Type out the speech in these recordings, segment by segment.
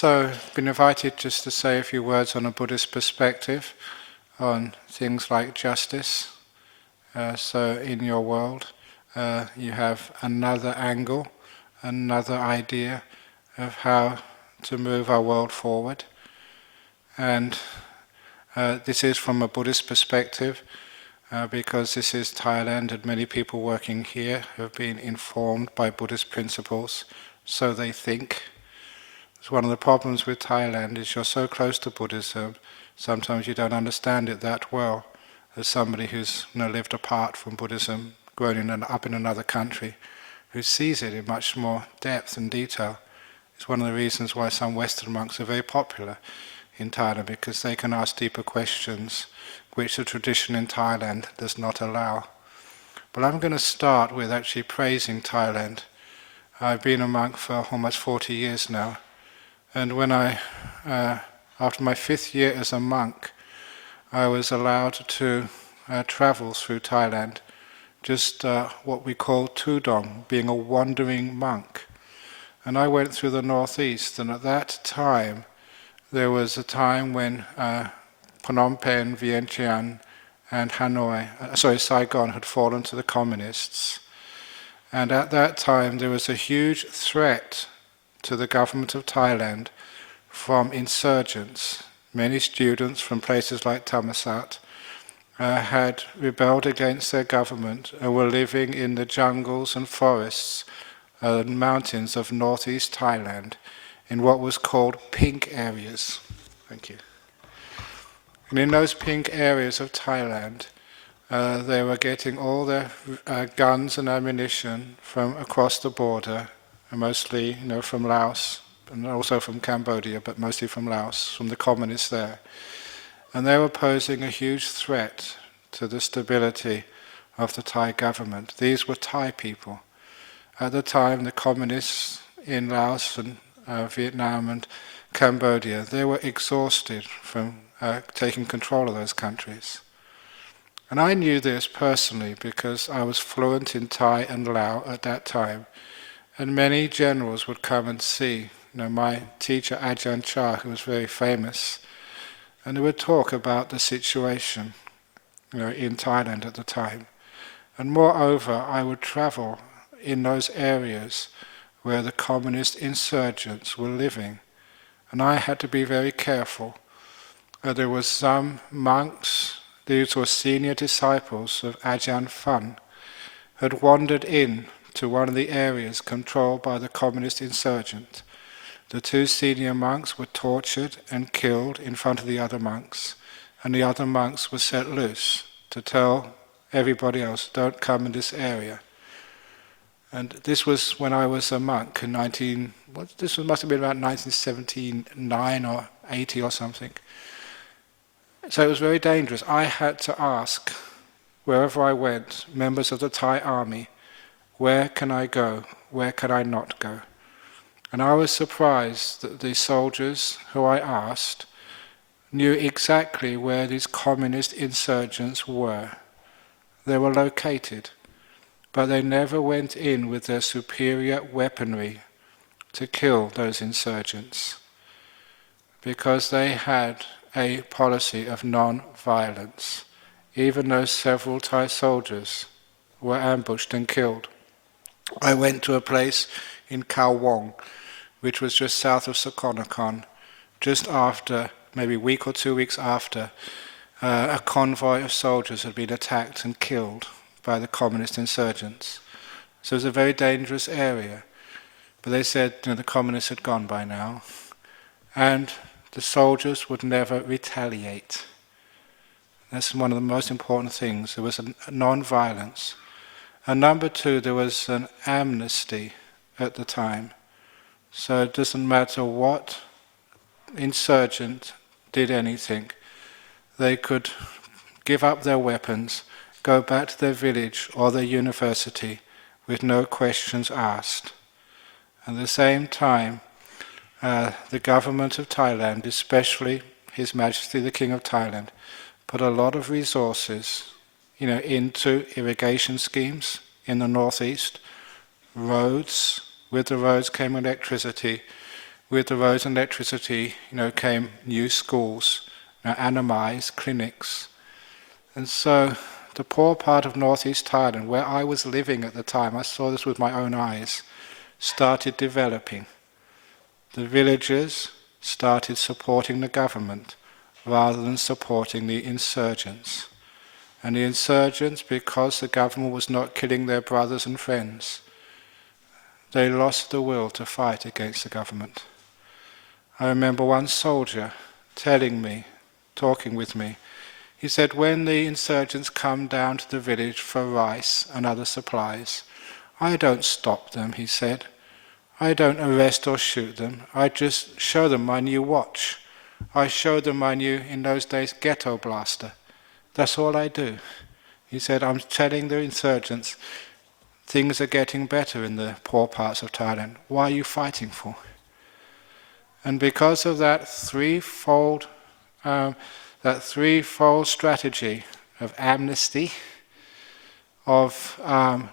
So, I've been invited just to say a few words on a Buddhist perspective on things like justice. So, in your world, you have another angle, another idea of how to move our world forward. And this is from a Buddhist perspective, because this is Thailand, and many people working here have been informed by Buddhist principles, so they think. So one of the problems with Thailand is you're so close to Buddhism, sometimes you don't understand it that well as somebody who's lived apart from Buddhism, grown up in another country, who sees it in much more depth and detail. It's one of the reasons why some Western monks are very popular in Thailand, because they can ask deeper questions which the tradition in Thailand does not allow. But I'm going to start with actually praising Thailand. I've been a monk for almost 40 years now. And when after my 5th year as a monk, I was allowed to travel through Thailand, just what we call tudong, being a wandering monk. And I went through the northeast, and at that time, there was a time when Phnom Penh, Vientiane, and Saigon had fallen to the communists. And at that time, there was a huge threat to the government of Thailand from insurgents. Many students from places like Thammasat had rebelled against their government and were living in the jungles and forests and mountains of northeast Thailand in what was called pink areas. Thank you. And in those pink areas of Thailand, they were getting all their guns and ammunition from across the border, mostly from Laos, and also from Cambodia, but mostly from Laos, from the communists there. And they were posing a huge threat to the stability of the Thai government. These were Thai people. At the time, the communists in Laos and Vietnam and Cambodia, they were exhausted from taking control of those countries. And I knew this personally because I was fluent in Thai and Lao at that time. And many generals would come and see my teacher Ajahn Chah, who was very famous, and they would talk about the situation in Thailand at the time. And moreover, I would travel in those areas where the communist insurgents were living. And I had to be very careful. There were some monks, these were senior disciples of Ajahn Fun, had wandered in to one of the areas controlled by the communist insurgent. The 2 senior monks were tortured and killed in front of the other monks, and the other monks were set loose to tell everybody else, don't come in this area. And this was when I was a monk in must have been about 1979 or 80 or something. So it was very dangerous. I had to ask, wherever I went, members of the Thai army, where can I go? Where can I not go? And I was surprised that the soldiers who I asked knew exactly where these communist insurgents were. They were located, but they never went in with their superior weaponry to kill those insurgents, because they had a policy of non-violence, even though several Thai soldiers were ambushed and killed. I went to a place in Khao Wong, which was just south of Sakonnakhon, just after, maybe a week or 2 weeks after, a convoy of soldiers had been attacked and killed by the communist insurgents. So it was a very dangerous area. But they said the communists had gone by now, and the soldiers would never retaliate. That's one of the most important things. There was a non-violence. And number 2, there was an amnesty at the time. So it doesn't matter what insurgent did anything, they could give up their weapons, go back to their village or their university with no questions asked. At the same time, the government of Thailand, especially His Majesty the King of Thailand, put a lot of resources into irrigation schemes in the northeast, roads. With the roads came electricity. with the roads and electricity, came new schools, animais, clinics. And so the poor part of northeast Thailand, where I was living at the time, I saw this with my own eyes, started developing. The villagers started supporting the government rather than supporting the insurgents. And the insurgents, because the government was not killing their brothers and friends, they lost the will to fight against the government. I remember one soldier telling me, talking with me, he said, when the insurgents come down to the village for rice and other supplies, I don't stop them, he said. I don't arrest or shoot them. I just show them my new watch. I show them my new, in those days, ghetto blaster. That's all I do. He said, I'm telling the insurgents, things are getting better in the poor parts of Thailand. Why are you fighting for? And because of that threefold strategy of amnesty, of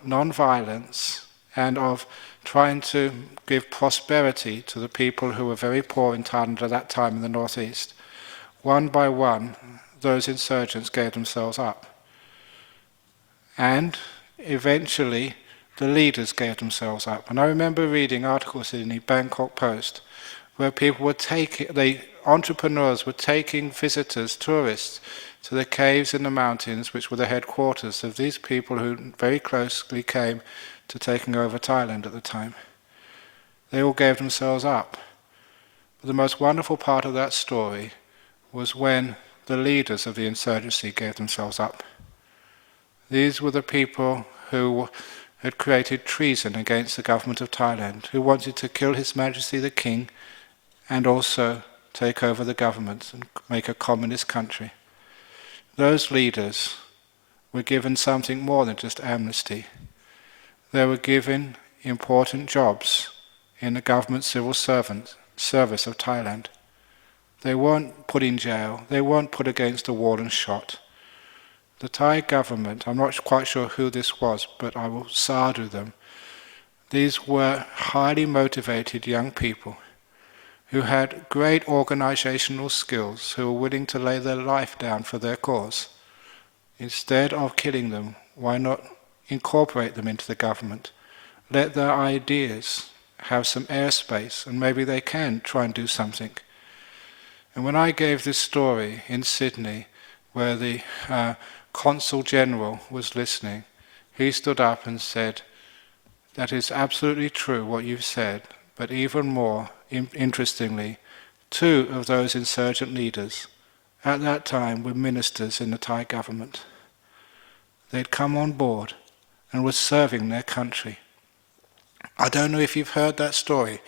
non-violence, and of trying to give prosperity to the people who were very poor in Thailand at that time in the northeast, one by one, those insurgents gave themselves up. And eventually, the leaders gave themselves up. And I remember reading articles in the Bangkok Post where people were the entrepreneurs were taking visitors, tourists, to the caves in the mountains, which were the headquarters of these people who very closely came to taking over Thailand at the time. They all gave themselves up. But the most wonderful part of that story was when the leaders of the insurgency gave themselves up. These were the people who had created treason against the government of Thailand, who wanted to kill His Majesty the King and also take over the government and make a communist country. Those leaders were given something more than just amnesty. They were given important jobs in the government civil service of Thailand. They weren't put in jail, they weren't put against a wall and shot. The Thai government, I'm not quite sure who this was, but I will sadhu them. These were highly motivated young people who had great organizational skills, who were willing to lay their life down for their cause. Instead of killing them, why not incorporate them into the government? Let their ideas have some airspace, and maybe they can try and do something. And when I gave this story in Sydney, where the Consul General was listening, he stood up and said, "That is absolutely true what you've said, but even more interestingly, two of those insurgent leaders at that time were ministers in the Thai government. They'd come on board and were serving their country." I don't know if you've heard that story.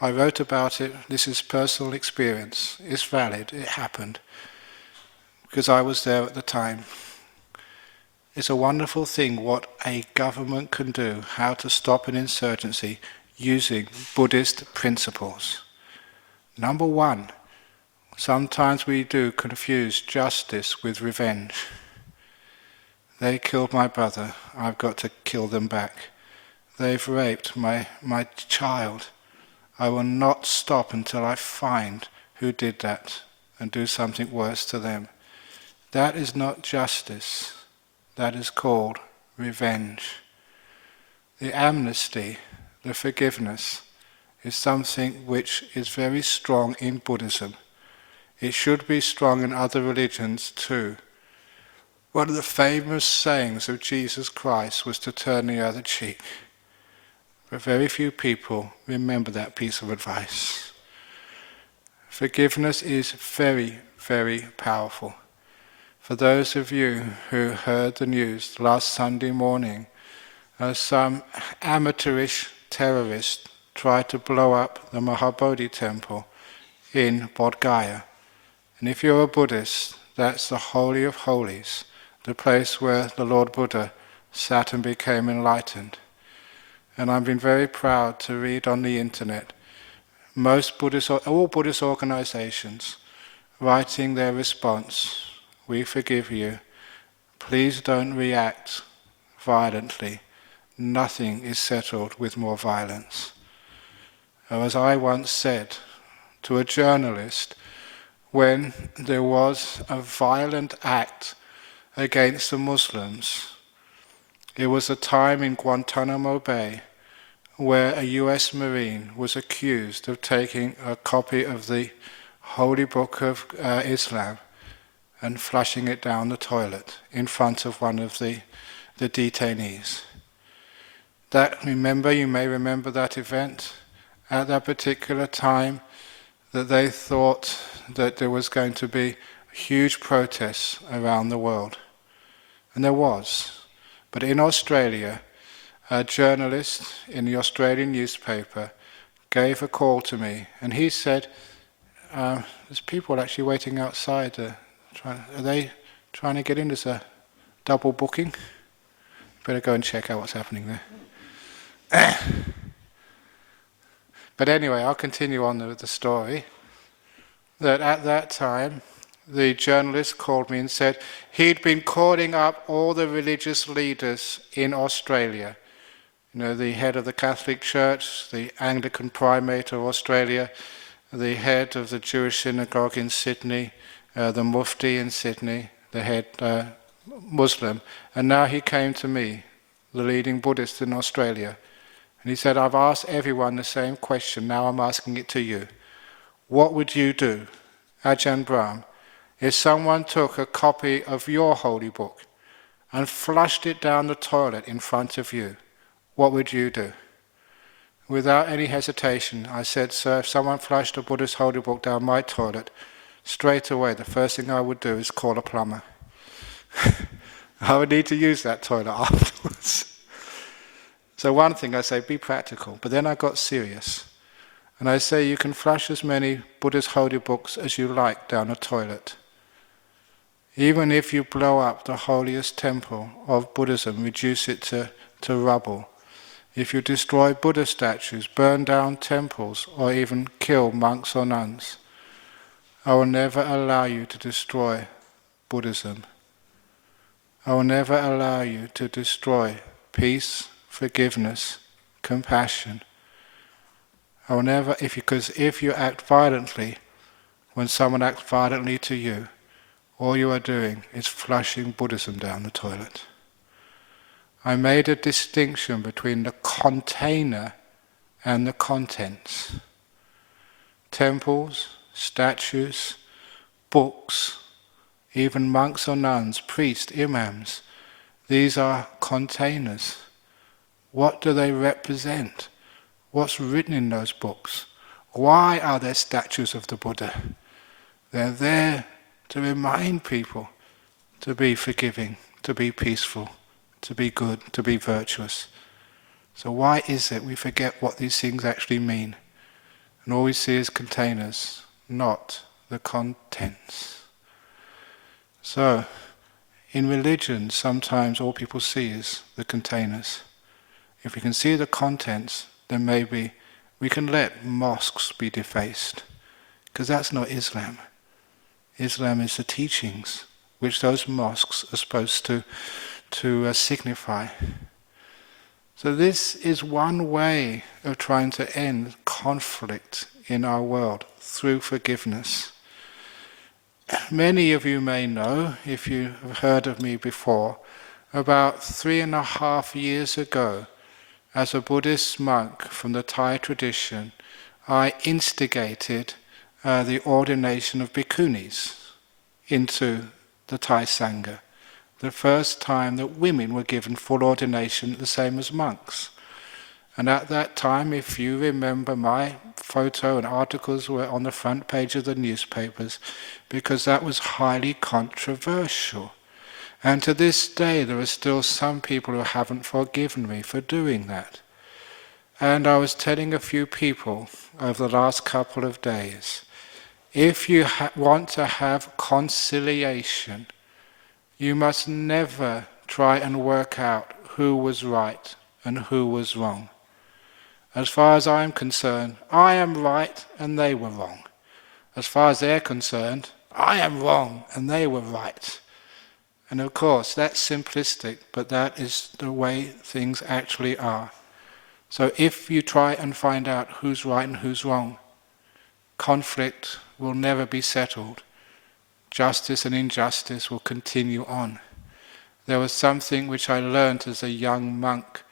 I wrote about it. This is personal experience. It's valid. It happened. Because I was there at the time. It's a wonderful thing what a government can do, how to stop an insurgency using Buddhist principles. Number one, sometimes we do confuse justice with revenge. They killed my brother, I've got to kill them back. They've raped my child. I will not stop until I find who did that and do something worse to them. That is not justice. That is called revenge. The amnesty, the forgiveness, is something which is very strong in Buddhism. It should be strong in other religions too. One of the famous sayings of Jesus Christ was to turn the other cheek. But very few people remember that piece of advice. Forgiveness is very, very powerful. For those of you who heard the news last Sunday morning, some amateurish terrorist tried to blow up the Mahabodhi temple in Bodh Gaya. And if you're a Buddhist, that's the Holy of Holies, the place where the Lord Buddha sat and became enlightened. And I've been very proud to read on the internet all Buddhist organizations writing their response, "We forgive you, please don't react violently, nothing is settled with more violence." Or as I once said to a journalist, when there was a violent act against the Muslims, it was a time in Guantanamo Bay where a US Marine was accused of taking a copy of the Holy Book of Islam and flushing it down the toilet in front of one of the detainees. You may remember that event. At that particular time, that they thought that there was going to be huge protests around the world. And there was. But in Australia, a journalist in the Australian newspaper gave a call to me, and he said, there's people actually waiting outside. Are they trying to get in? There's a double booking. Better go and check out what's happening there. But anyway, I'll continue on with the story. That at that time, the journalist called me and said he'd been calling up all the religious leaders in Australia. You know, the head of the Catholic Church, the Anglican Primate of Australia, the head of the Jewish synagogue in Sydney, the Mufti in Sydney, the head Muslim. And now he came to me, the leading Buddhist in Australia. And he said, I've asked everyone the same question, now I'm asking it to you. What would you do, Ajahn Brahm, if someone took a copy of your holy book and flushed it down the toilet in front of you? What would you do? Without any hesitation, I said, sir, if someone flushed a Buddhist holy book down my toilet, straight away the first thing I would do is call a plumber. I would need to use that toilet afterwards. So one thing I say, be practical. But then I got serious. And I say you can flush as many Buddhist holy books as you like down a toilet. Even if you blow up the holiest temple of Buddhism, reduce it to rubble. If you destroy Buddha statues, burn down temples, or even kill monks or nuns, I will never allow you to destroy Buddhism. I will never allow you to destroy peace, forgiveness, compassion. I will never, because if you act violently, when someone acts violently to you, all you are doing is flushing Buddhism down the toilet. I made a distinction between the container and the contents. Temples, statues, books, even monks or nuns, priests, imams, these are containers. What do they represent? What's written in those books? Why are there statues of the Buddha? They're there to remind people to be forgiving, to be peaceful, to be good, to be virtuous. So why is it we forget what these things actually mean? And all we see is containers, not the contents. So, in religion, sometimes all people see is the containers. If we can see the contents, then maybe we can let mosques be defaced. Because that's not Islam. Islam is the teachings which those mosques are supposed to signify. So this is one way of trying to end conflict in our world, through forgiveness. Many of you may know, if you have heard of me before, about 3.5 years ago, as a Buddhist monk from the Thai tradition, I instigated the ordination of Bhikkunis into the Thai Sangha. The first time that women were given full ordination, the same as monks. And at that time, if you remember, my photo and articles were on the front page of the newspapers, because that was highly controversial. And to this day, there are still some people who haven't forgiven me for doing that. And I was telling a few people over the last couple of days, if you want to have conciliation, you must never try and work out who was right and who was wrong. As far as I'm concerned, I am right and they were wrong. As far as they're concerned, I am wrong and they were right. And of course, that's simplistic, but that is the way things actually are. So if you try and find out who's right and who's wrong, conflict will never be settled. Justice and injustice will continue on. There was something which I learned as a young monk.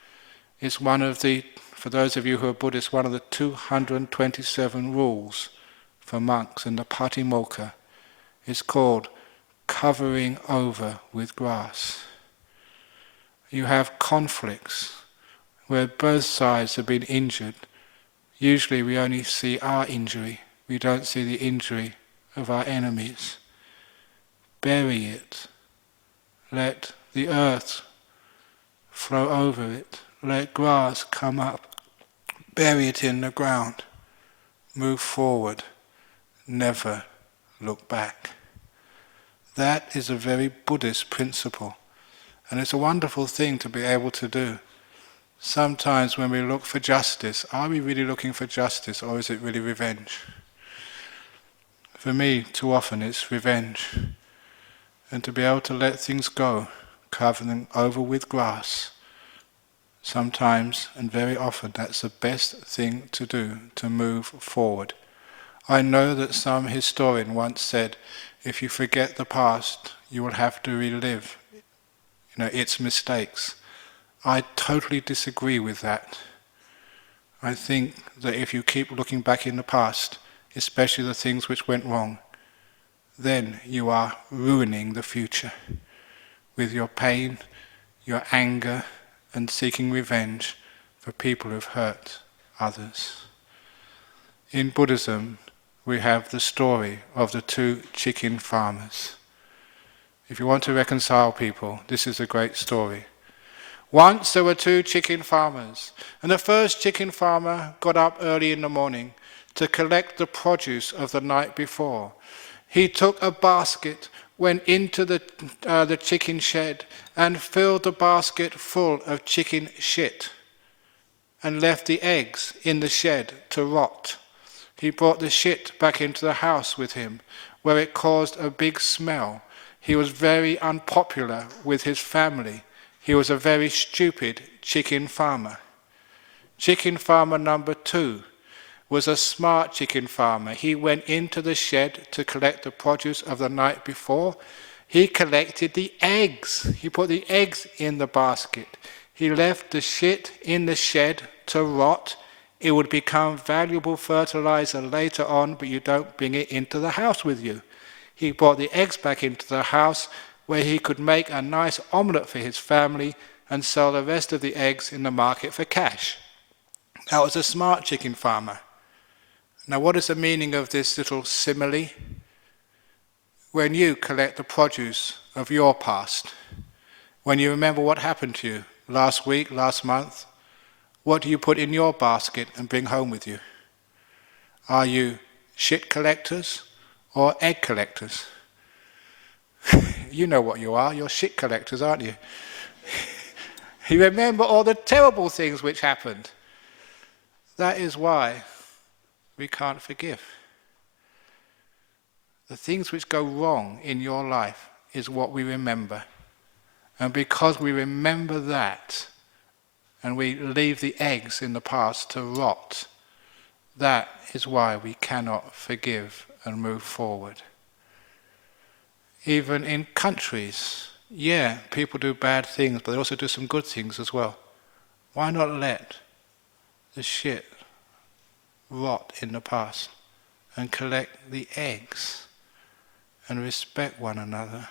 It's one of the, for those of you who are Buddhists, one of the 227 rules for monks in the Patimokkha. It's called covering over with grass. You have conflicts where both sides have been injured. Usually we only see our injury. We don't see the injury of our enemies. Bury it. Let the earth flow over it. Let grass come up. Bury it in the ground. Move forward. Never look back. That is a very Buddhist principle. And it's a wonderful thing to be able to do. Sometimes when we look for justice, are we really looking for justice or is it really revenge? For me, too often it's revenge. And to be able to let things go, cover them over with grass, sometimes and very often that's the best thing to do to move forward. I know that some historian once said, if you forget the past, you will have to relive its mistakes. I totally disagree with that. I think that if you keep looking back in the past, especially the things which went wrong, then you are ruining the future with your pain, your anger, and seeking revenge for people who have hurt others. In Buddhism, we have the story of the two chicken farmers. If you want to reconcile people, this is a great story. Once there were two chicken farmers, and the first chicken farmer got up early in the morning to collect the produce of the night before. He took a basket, went into the chicken shed, and filled the basket full of chicken shit, and left the eggs in the shed to rot. He brought the shit back into the house with him, where it caused a big smell. He was very unpopular with his family. He was a very stupid chicken farmer. Chicken farmer number 2 was a smart chicken farmer. He went into the shed to collect the produce of the night before. He collected the eggs. He put the eggs in the basket. He left the shit in the shed to rot. It would become valuable fertilizer later on, but you don't bring it into the house with you. He brought the eggs back into the house where he could make a nice omelette for his family and sell the rest of the eggs in the market for cash. That was a smart chicken farmer. Now what is the meaning of this little simile? When you collect the produce of your past, when you remember what happened to you last week, last month, what do you put in your basket and bring home with you? Are you shit collectors or egg collectors? You know what you are, you're shit collectors, aren't you? You remember all the terrible things which happened. That is why we can't forgive. The things which go wrong in your life is what we remember. And because we remember that, and we leave the eggs in the past to rot, that is why we cannot forgive and move forward. Even in countries, people do bad things, but they also do some good things as well. Why not let the shit rot in the past and collect the eggs and respect one another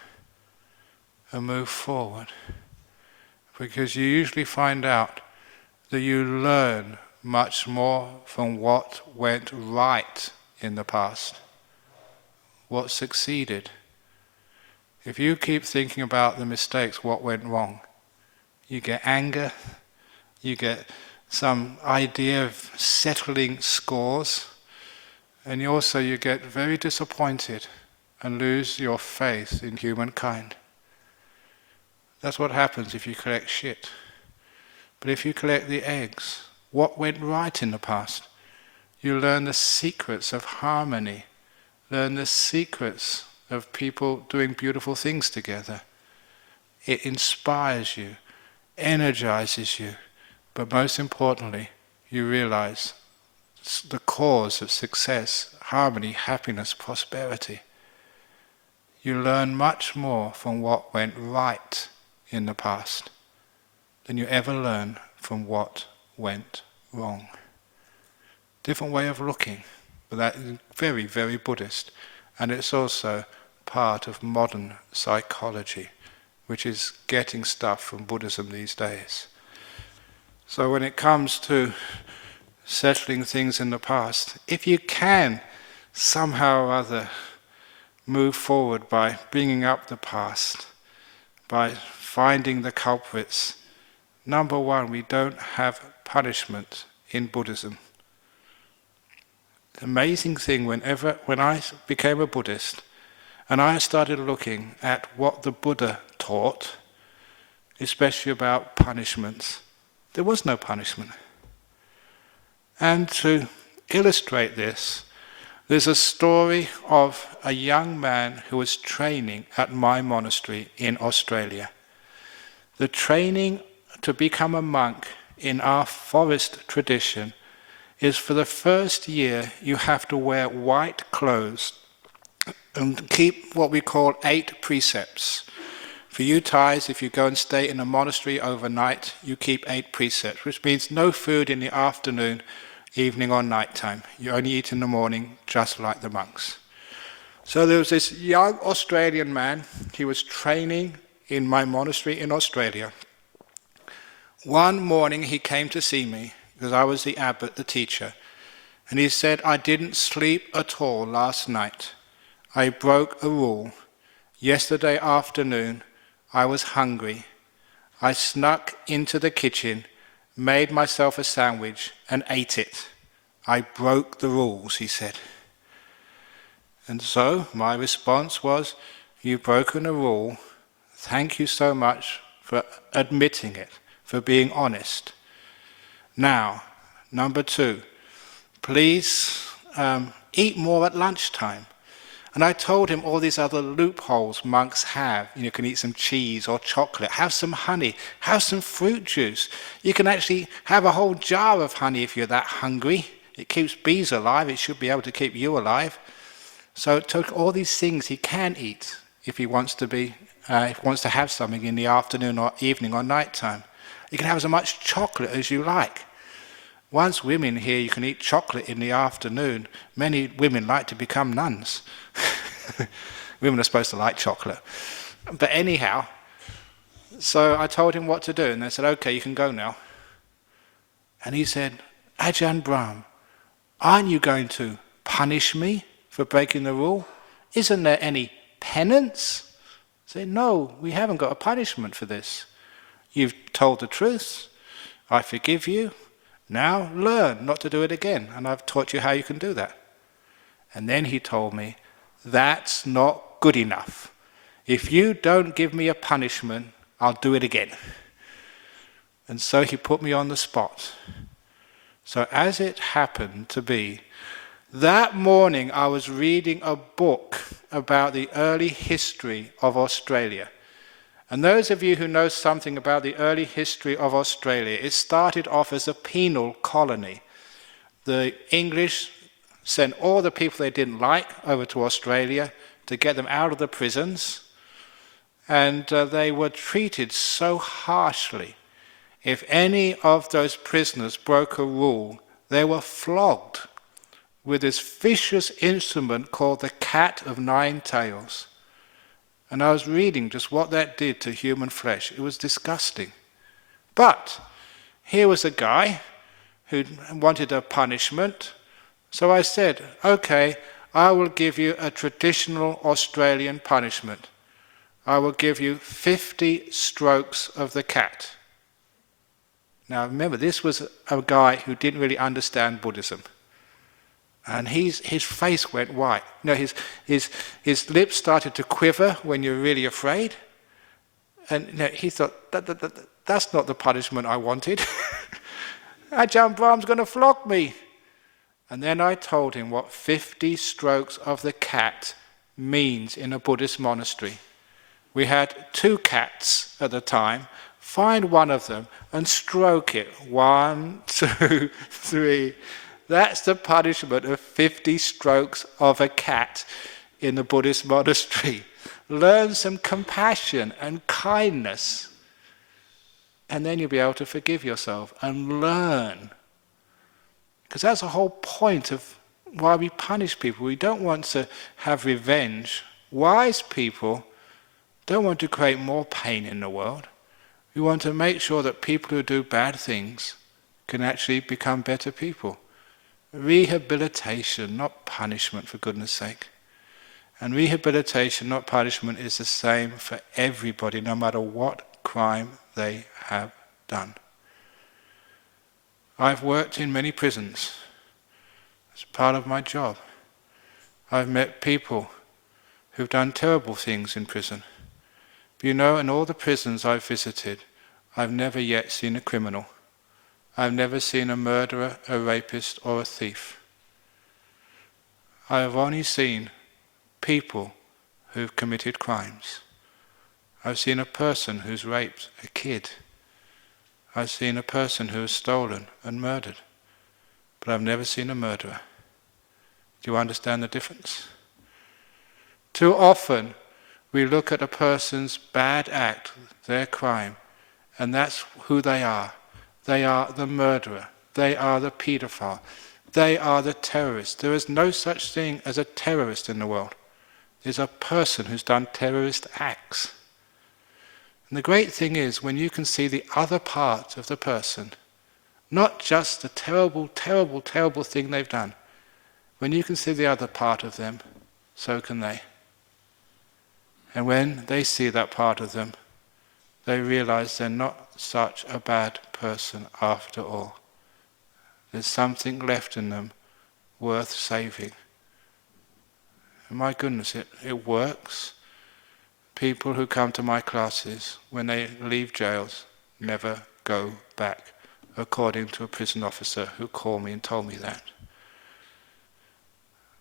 and move forward? Because you usually find out that you learn much more from what went right in the past, what succeeded. If you keep thinking about the mistakes, what went wrong, you get anger, you get some idea of settling scores, and you get very disappointed and lose your faith in humankind. That's what happens if you collect shit. But if you collect the eggs, what went right in the past, you learn the secrets of harmony, learn the secrets of people doing beautiful things together. It inspires you, energizes you, but most importantly, you realize the cause of success, harmony, happiness, prosperity. You learn much more from what went right in the past than you ever learn from what went wrong. Different way of looking, but that is very, very Buddhist. And it's also part of modern psychology, which is getting stuff from Buddhism these days. So when it comes to settling things in the past, if you can somehow or other move forward by bringing up the past, by finding the culprits, number one, we don't have punishment in Buddhism. The amazing thing, when I became a Buddhist and I started looking at what the Buddha taught, especially about punishments, there was no punishment. And to illustrate this, there's a story of a young man who was training at my monastery in Australia. The training to become a monk in our forest tradition is, for the first year you have to wear white clothes and keep what we call 8 precepts. For you Thais, if you go and stay in a monastery overnight, you keep 8 precepts, which means no food in the afternoon, evening or night time. You only eat in the morning, just like the monks. So there was this young Australian man, he was training in my monastery in Australia. One morning he came to see me, because I was the abbot, the teacher, and he said, I didn't sleep at all last night. I broke a rule. Yesterday afternoon I was hungry. I snuck into the kitchen, made myself a sandwich and ate it. I broke the rules, he said. And so my response was, you've broken a rule. Thank you so much for admitting it, for being honest. Now, number 2, please eat more at lunchtime. And I told him all these other loopholes monks have. You can eat some cheese or chocolate, have some honey, have some fruit juice. You can actually have a whole jar of honey if you're that hungry. It keeps bees alive, it should be able to keep you alive. So it took all these things he can eat if he wants to have something in the afternoon or evening or night time. You can have as much chocolate as you like. Once women hear you can eat chocolate in the afternoon, many women like to become nuns. Women are supposed to like chocolate. But anyhow, so I told him what to do, and they said, okay, you can go now. And he said, Ajahn Brahm, aren't you going to punish me for breaking the rule? Isn't there any penance? I said, no, we haven't got a punishment for this. You've told the truth. I forgive you. Now learn not to do it again. And I've taught you how you can do that. And then he told me, that's not good enough. If you don't give me a punishment, I'll do it again. And so he put me on the spot. So as it happened to be, that morning I was reading a book about the early history of Australia. And those of you who know something about the early history of Australia, it started off as a penal colony. The English sent all the people they didn't like over to Australia to get them out of the prisons. And they were treated so harshly. If any of those prisoners broke a rule, they were flogged with this vicious instrument called the cat of 9 tails. And I was reading just what that did to human flesh. It was disgusting. But here was a guy who wanted a punishment. So I said, okay, I will give you a traditional Australian punishment. I will give you 50 strokes of the cat. Now remember, this was a guy who didn't really understand Buddhism. And his face went white. You know, his lips started to quiver when you're really afraid. And you know, he thought, that's not the punishment I wanted. Ajahn Brahm's going to flog me. And then I told him what 50 strokes of the cat means in a Buddhist monastery. We had 2 cats at the time Find one of them and stroke it. 1, 2, 3. That's the punishment of 50 strokes of a cat in the Buddhist monastery. Learn some compassion and kindness, and then you'll be able to forgive yourself and learn. Because that's the whole point of why we punish people. We don't want to have revenge. Wise people don't want to create more pain in the world. We want to make sure that people who do bad things can actually become better people. Rehabilitation, not punishment, for goodness sake. And rehabilitation, not punishment, is the same for everybody, no matter what crime they have done. I've worked in many prisons. It's part of my job. I've met people who've done terrible things in prison. But you know, in all the prisons I've visited, I've never yet seen a criminal. I've never seen a murderer, a rapist, or a thief. I have only seen people who've committed crimes. I've seen a person who's raped a kid. I've seen a person who has stolen and murdered. But I've never seen a murderer. Do you understand the difference? Too often we look at a person's bad act, their crime, and that's who they are. They are the murderer. They are the paedophile. They are the terrorist. There is no such thing as a terrorist in the world. There's a person who's done terrorist acts. And the great thing is when you can see the other part of the person, not just the terrible, terrible, terrible thing they've done. When you can see the other part of them, so can they. And when they see that part of them, they realize they're not such a bad person after all. There's something left in them worth saving. And my goodness, it works. People who come to my classes, when they leave jails, never go back, according to a prison officer who called me and told me that.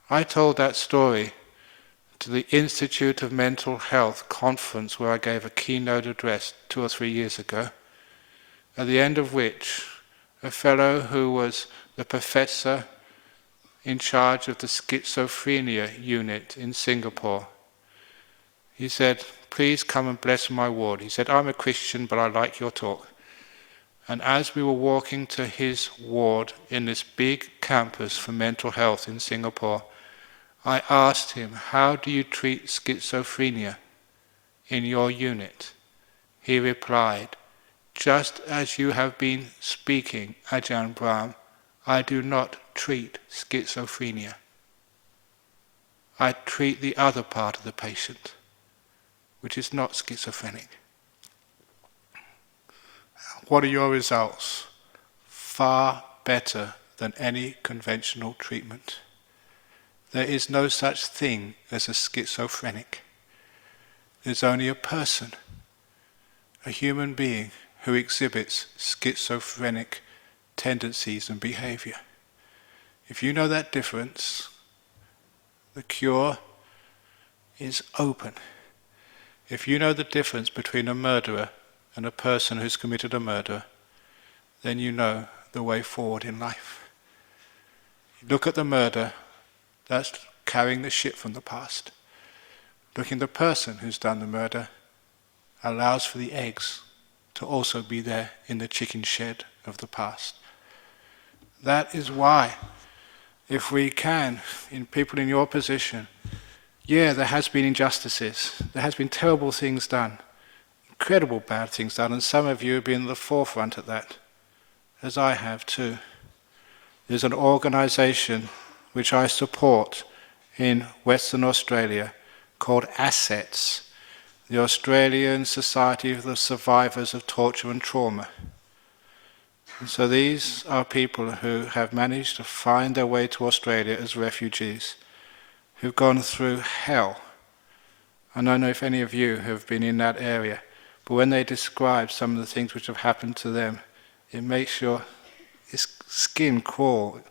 I told that story to the Institute of Mental Health conference where I gave a keynote address 2 or 3 years ago, at the end of which a fellow who was the professor in charge of the schizophrenia unit in Singapore, he said, "Please come and bless my ward." He said, "I'm a Christian, but I like your talk." And as we were walking to his ward in this big campus for mental health in Singapore, I asked him, "How do you treat schizophrenia in your unit?" He replied, "Just as you have been speaking, Ajahn Brahm, I do not treat schizophrenia. I treat the other part of the patient, which is not schizophrenic." What are your results? Far better than any conventional treatment. There is no such thing as a schizophrenic. There's only a person, a human being who exhibits schizophrenic tendencies and behavior. If you know that difference, the cure is open. If you know the difference between a murderer and a person who's committed a murder, then you know the way forward in life. Look at the murder, that's carrying the shit from the past. Looking at the person who's done the murder allows for the eggs to also be there in the chicken shed of the past. That is why, if we can, in people in your position, yeah, there has been injustices, there has been terrible things done, incredible bad things done, and some of you have been at the forefront of that, as I have too. There's an organization which I support in Western Australia called ASSETS, the Australian Society of the Survivors of Torture and Trauma. And so these are people who have managed to find their way to Australia as refugees, who've gone through hell. I don't know if any of you have been in that area, but when they describe some of the things which have happened to them, it makes your skin crawl.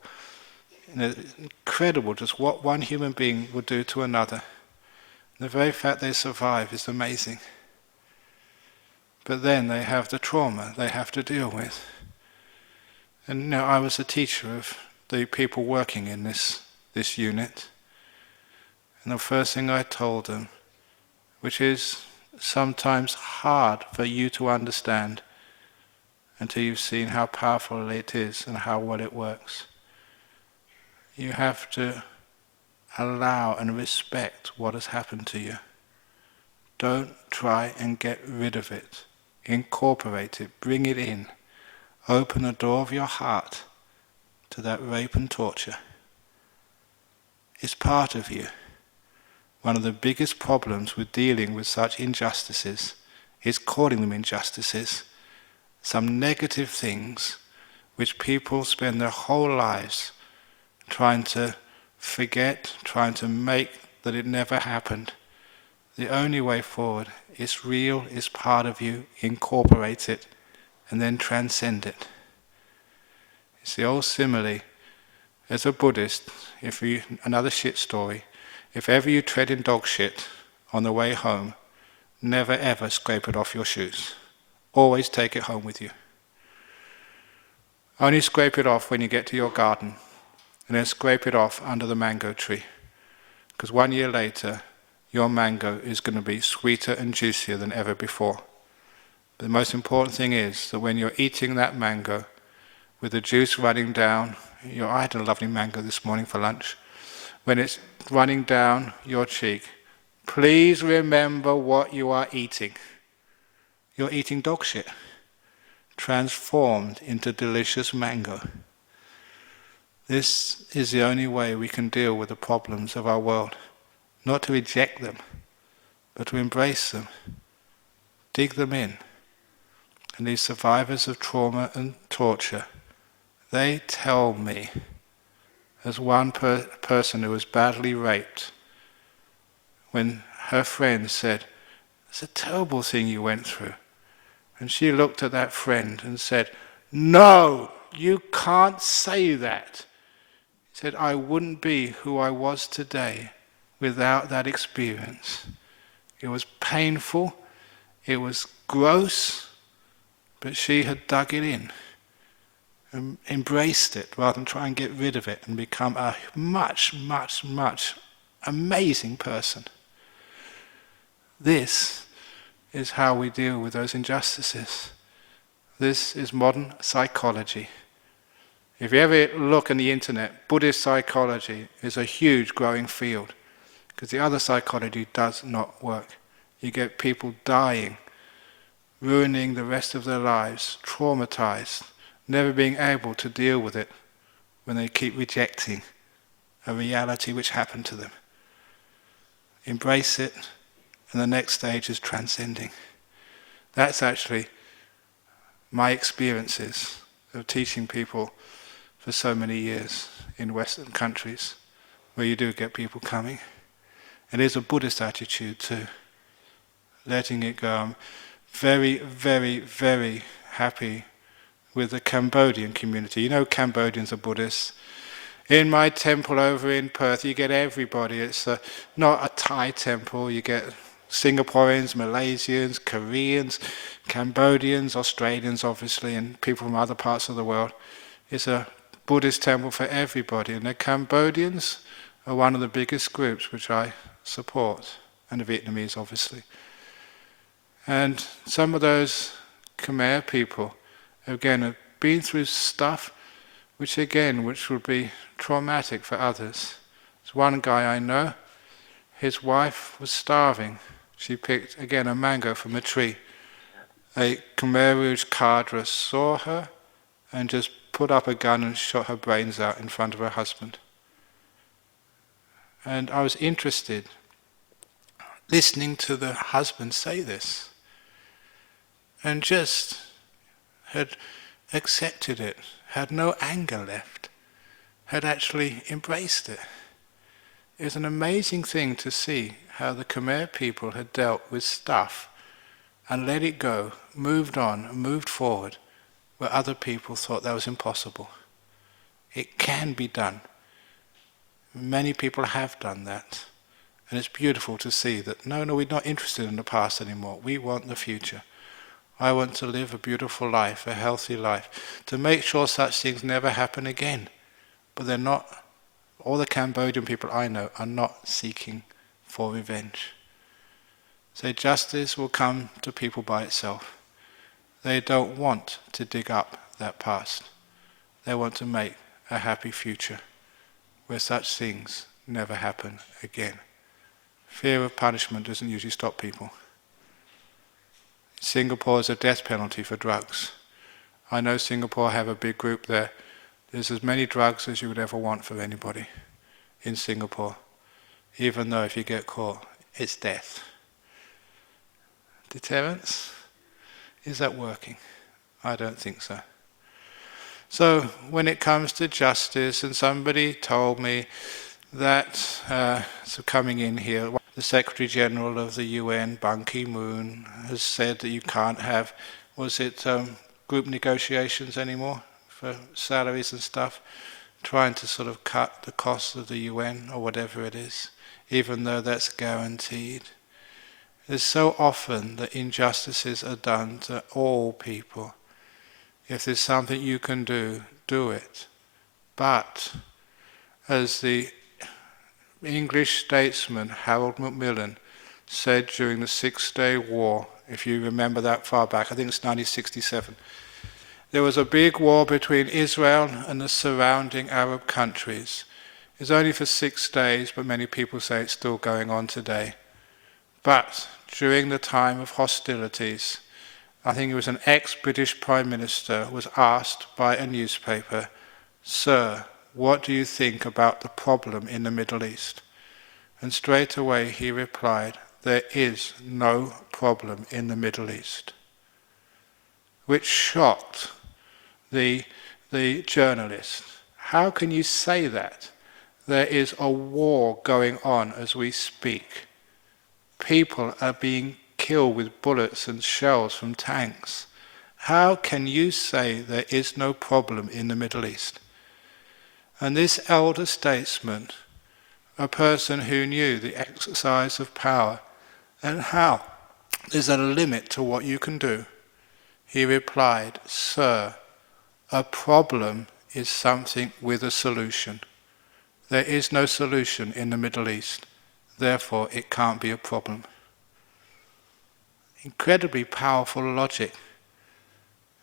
Incredible just what one human being would do to another. The very fact they survive is amazing. But then they have the trauma they have to deal with. And I was a teacher of the people working in this unit. And the first thing I told them, which is sometimes hard for you to understand until you've seen how powerful it is and how well it works, you have to allow and respect what has happened to you. Don't try and get rid of it. Incorporate it, bring it in. Open the door of your heart to that rape and torture. It's part of you. One of the biggest problems with dealing with such injustices is calling them injustices, some negative things which people spend their whole lives trying to forget, trying to make that it never happened. The only way forward is real, is part of you, incorporate it, and then transcend it. It's the old simile. As a Buddhist, another shit story, if ever you tread in dog shit on the way home, never ever scrape it off your shoes. Always take it home with you. Only scrape it off when you get to your garden, and then scrape it off under the mango tree. Because 1 year later, your mango is going to be sweeter and juicier than ever before. But the most important thing is that when you're eating that mango, with the juice running down, I had a lovely mango this morning for lunch, when it's running down your cheek, please remember what you are eating. You're eating dog shit, transformed into delicious mango. This is the only way we can deal with the problems of our world. Not to reject them, but to embrace them, dig them in. And these survivors of trauma and torture, they tell me, as one person who was badly raped, when her friend said, "It's a terrible thing you went through," and she looked at that friend and said, "No, you can't say that." He said, "I wouldn't be who I was today without that experience. It was painful, it was gross, but she had dug it in and embraced it rather than try and get rid of it and become a much, much, much amazing person." This is how we deal with those injustices. This is modern psychology. If you ever look on the internet, Buddhist psychology is a huge growing field, because the other psychology does not work. You get people dying, ruining the rest of their lives, traumatized, never being able to deal with it when they keep rejecting a reality which happened to them. Embrace it, and the next stage is transcending. That's actually my experiences of teaching people for so many years in Western countries, where you do get people coming. It is a Buddhist attitude too, letting it go. I'm very, very, very happy with the Cambodian community. Cambodians are Buddhists. In my temple over in Perth, you get everybody. It's not a Thai temple. You get Singaporeans, Malaysians, Koreans, Cambodians, Australians obviously, and people from other parts of the world. It's a Buddhist temple for everybody. And the Cambodians are one of the biggest groups which I support, and the Vietnamese obviously. And some of those Khmer people, again, have been through stuff which would be traumatic for others. There's one guy I know, his wife was starving. She picked, again, a mango from a tree. A Khmer Rouge cadre saw her and just put up a gun and shot her brains out in front of her husband. And I was interested, listening to the husband say this, and just had accepted it, had no anger left, had actually embraced it. It was an amazing thing to see how the Khmer people had dealt with stuff and let it go, moved on, moved forward, where other people thought that was impossible. It can be done. Many people have done that. And it's beautiful to see that, no, we're not interested in the past anymore. We want the future. I want to live a beautiful life, a healthy life, to make sure such things never happen again. But they're not, all the Cambodian people I know are not seeking for revenge. So justice will come to people by itself. They don't want to dig up that past. They want to make a happy future where such things never happen again. Fear of punishment doesn't usually stop people. Singapore is a death penalty for drugs. I know Singapore have a big group there. There's as many drugs as you would ever want for anybody in Singapore, even though if you get caught, it's death. Deterrence? Is that working? I don't think so. So when it comes to justice, and somebody told me that, so coming in here, the Secretary General of the UN, Ban Ki-moon, has said that you can't have, group negotiations anymore for salaries and stuff, trying to sort of cut the cost of the UN or whatever it is, even though that's guaranteed. There's so often that injustices are done to all people. If there's something you can do, do it. But, as the English statesman Harold Macmillan said during the Six-Day War, if you remember that far back, I think it's 1967, there was a big war between Israel and the surrounding Arab countries. It was only for 6 days, but many people say it's still going on today. But during the time of hostilities, I think it was an ex-British Prime Minister was asked by a newspaper, "Sir, what do you think about the problem in the Middle East?" And straight away he replied, "There is no problem in the Middle East," which shocked the journalist. How can you say that? There is a war going on as we speak. People are being killed with bullets and shells from tanks. How can you say there is no problem in the Middle East? And this elder statesman, a person who knew the exercise of power and how there's a limit to what you can do, he replied, "Sir, a problem is something with a solution. There is no solution in the Middle East, therefore it can't be a problem." Incredibly powerful logic.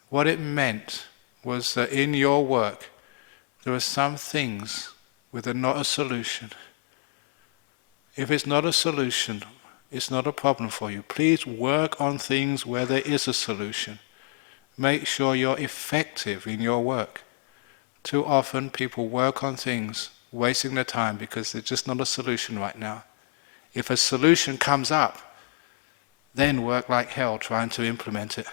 What it meant was that in your work there are some things where they're not a solution. If it's not a solution, it's not a problem for you. Please work on things where there is a solution. Make sure you're effective in your work. Too often people work on things, wasting their time because there's just not a solution right now. If a solution comes up, then work like hell trying to implement it.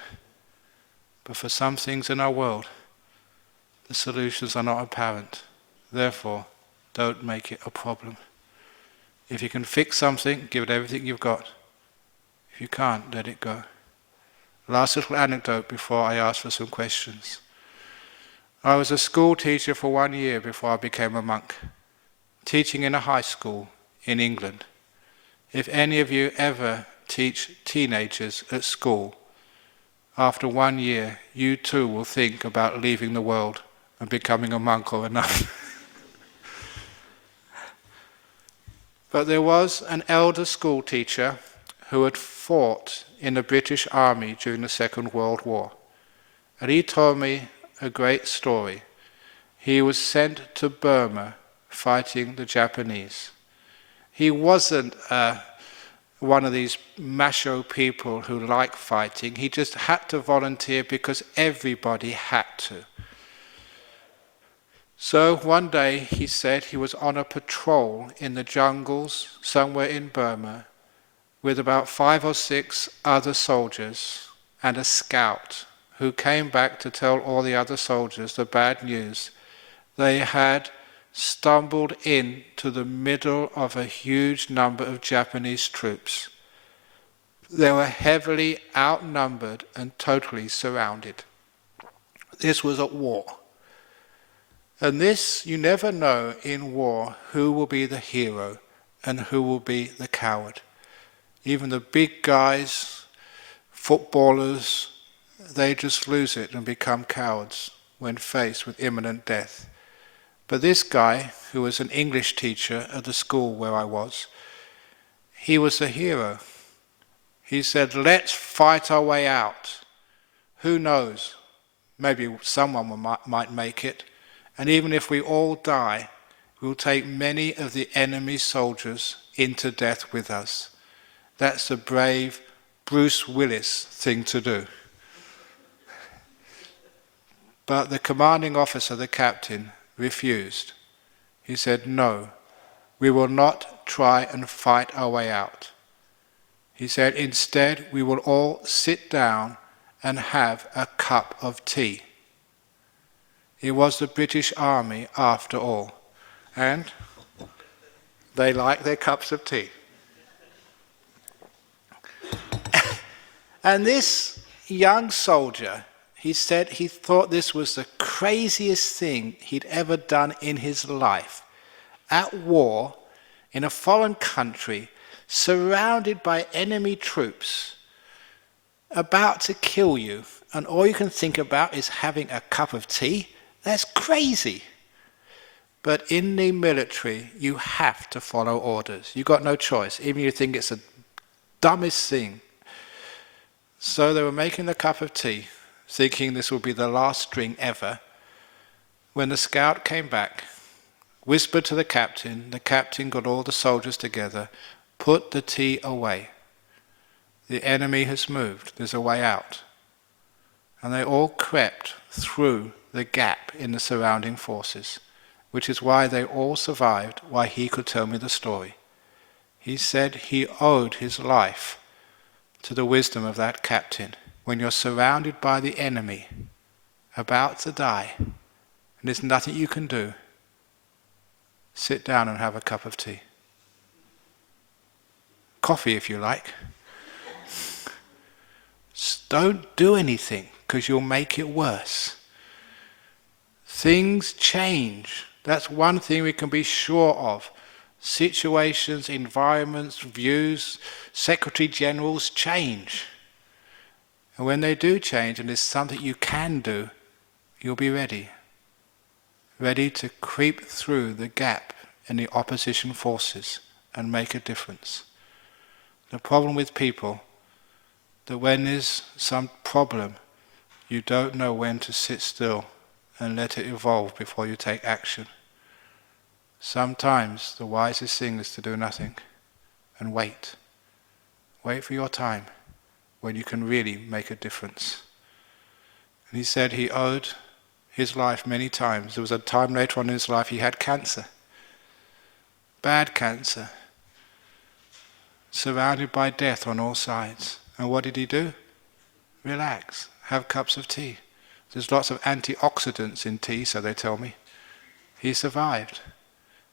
But for some things in our world, the solutions are not apparent. Therefore, don't make it a problem. If you can fix something, give it everything you've got. If you can't, let it go. Last little anecdote before I ask for some questions. I was a school teacher for 1 year before I became a monk, teaching in a high school in England. If any of you ever teach teenagers at school, after 1 year, you too will think about leaving the world and becoming a monk or a nun. But there was an elder school teacher who had fought in the British Army during the Second World War. And he told me a great story. He was sent to Burma fighting the Japanese. He wasn't one of these macho people who like fighting. He just had to volunteer because everybody had to. So one day he said he was on a patrol in the jungles somewhere in Burma with about 5 or 6 other soldiers and a scout who came back to tell all the other soldiers the bad news. They had stumbled into the middle of a huge number of Japanese troops. They were heavily outnumbered and totally surrounded. This was at war. And this, you never know in war who will be the hero and who will be the coward. Even the big guys, footballers, they just lose it and become cowards when faced with imminent death. But this guy, who was an English teacher at the school where I was, he was a hero. He said, let's fight our way out. Who knows? Maybe someone might make it. And even if we all die, we'll take many of the enemy soldiers into death with us. That's a brave Bruce Willis thing to do. But the commanding officer, the captain, refused. He said, no, we will not try and fight our way out. He said, instead, we will all sit down and have a cup of tea. It was the British Army after all, and they like their cups of tea. And this young soldier, he said he thought this was the craziest thing he'd ever done in his life. At war, in a foreign country, surrounded by enemy troops, about to kill you, and all you can think about is having a cup of tea? That's crazy. But in the military, you have to follow orders. You've got no choice, even if you think it's the dumbest thing. So they were making the cup of tea, thinking this would be the last drink ever, when the scout came back, whispered to the captain got all the soldiers together, put the tea away. The enemy has moved, there's a way out. And they all crept through the gap in the surrounding forces, which is why they all survived, why he could tell me the story. He said he owed his life to the wisdom of that captain. When you're surrounded by the enemy, about to die, and there's nothing you can do, sit down and have a cup of tea. Coffee if you like. Don't do anything, because you'll make it worse. Things change. That's one thing we can be sure of. Situations, environments, views, secretary generals change. And when they do change, and there's something you can do, you'll be ready. Ready to creep through the gap in the opposition forces and make a difference. The problem with people, that when there's some problem, you don't know when to sit still and let it evolve before you take action. Sometimes the wisest thing is to do nothing and wait. Wait for your time when you can really make a difference. And he said he owed his life many times. There was a time later on in his life he had cancer. Bad cancer. Surrounded by death on all sides. And what did he do? Relax. Have cups of tea. There's lots of antioxidants in tea, so they tell me. He survived.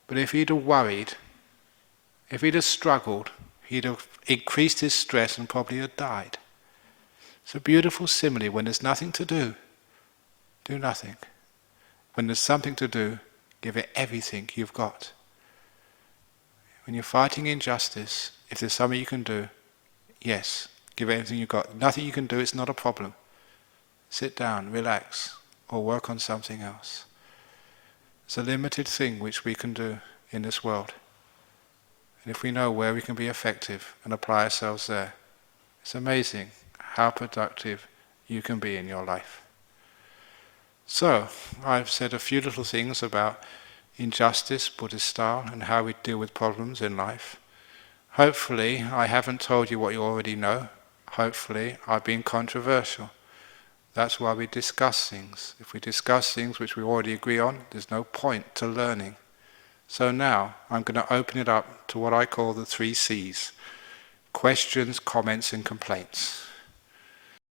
But if he'd have worried, if he'd have struggled, he'd have increased his stress and probably have died. It's a beautiful simile. When there's nothing to do nothing. When there's something to do, give it everything you've got. When you're fighting injustice, if there's something you can do, yes, give it everything you've got. Nothing you can do, it's not a problem. Sit down, relax, or work on something else. It's a limited thing which we can do in this world. And if we know where we can be effective and apply ourselves there, it's amazing how productive you can be in your life. So, I've said a few little things about injustice, Buddhist style, and how we deal with problems in life. Hopefully, I haven't told you what you already know. Hopefully, I've been controversial. That's why we discuss things. If we discuss things which we already agree on, there's no point to learning. So now, I'm going to open it up to what I call the 3 C's. Questions, comments, and complaints.